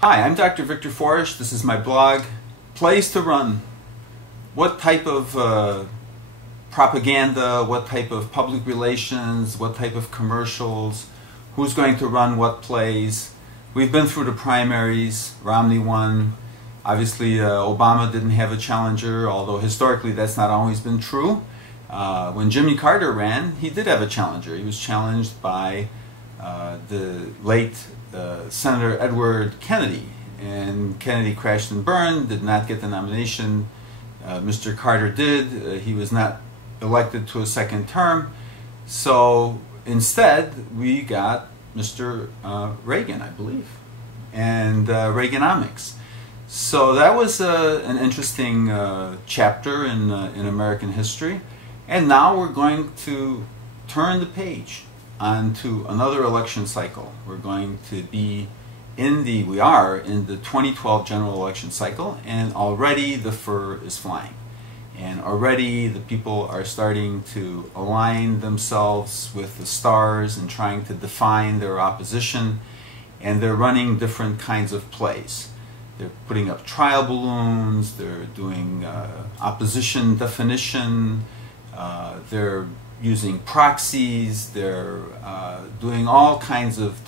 Hi, I'm Dr. Victor Forys. This is my blog, Plays to Run. What type of propaganda, what type of public relations, what type of commercials, who's going to run what plays. We've been through the primaries. Romney won. Obviously, Obama didn't have a challenger, although historically that's not always been true. When Jimmy Carter ran, he did have a challenger. He was challenged by the late Senator Edward Kennedy, and Kennedy crashed and burned, did not get the nomination. Mr. Carter did. He was not elected to a second term. So instead, we got Mr. Reagan, I believe, and Reaganomics. So that was an interesting chapter in American history. And now we're going to turn the page onto another election cycle. We're going to be we are in the 2012 general election cycle, and already the fur is flying. And already the people are starting to align themselves with the stars and trying to define their opposition, and they're running different kinds of plays. They're putting up trial balloons, they're doing opposition definition, they're using proxies, they're doing all kinds of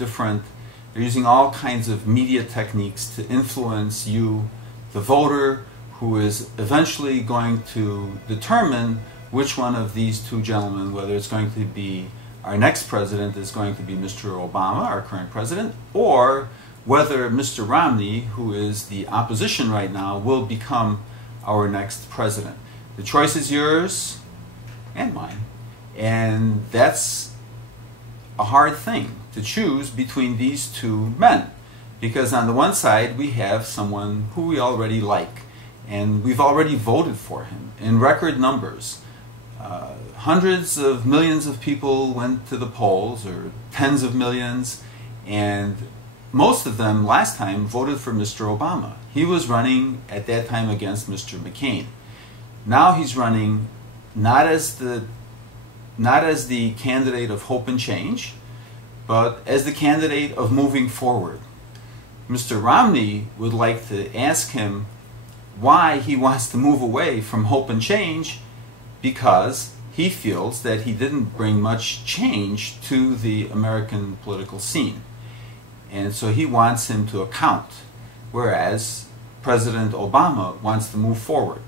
they're using all kinds of media techniques to influence you, the voter, who is eventually going to determine which one of these two gentlemen, whether it's going to be our next president is going to be Mr. Obama, our current president, or whether Mr. Romney, who is the opposition right now, will become our next president. The choice is yours and mine. And that's a hard thing to choose between these two men, because on the one side we have someone who we already like, and we've already voted for him in record numbers. Hundreds of millions of people went to the polls, or tens of millions, and most of them last time voted for Mr. Obama. He was running at that time against Mr. McCain. Now he's running not as the candidate of hope and change, but as the candidate of moving forward. Mr. Romney would like to ask him why he wants to move away from hope and change, because he feels that he didn't bring much change to the American political scene. And so he wants him to account, whereas President Obama wants to move forward.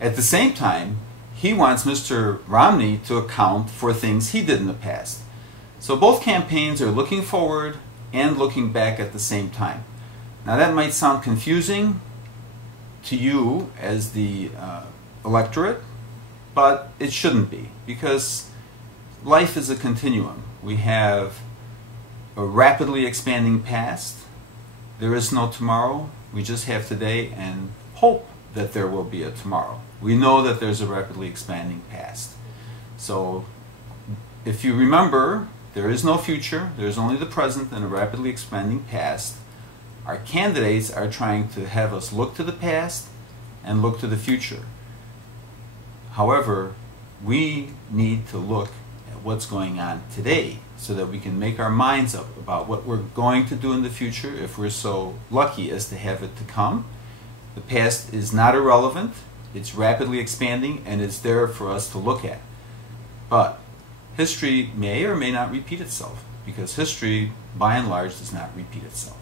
At the same time, he wants Mr. Romney to account for things he did in the past. So both campaigns are looking forward and looking back at the same time. Now that might sound confusing to you as the electorate, but it shouldn't be, because life is a continuum. We have a rapidly expanding past. There is no tomorrow. We just have today and hope that there will be a tomorrow. We know that there's a rapidly expanding past. So if you remember, there is no future, there's only the present and a rapidly expanding past. Our candidates are trying to have us look to the past and look to the future. However, we need to look at what's going on today so that we can make our minds up about what we're going to do in the future if we're so lucky as to have it to come. The past is not irrelevant, it's rapidly expanding, and it's there for us to look at. But history may or may not repeat itself, because history, by and large, does not repeat itself.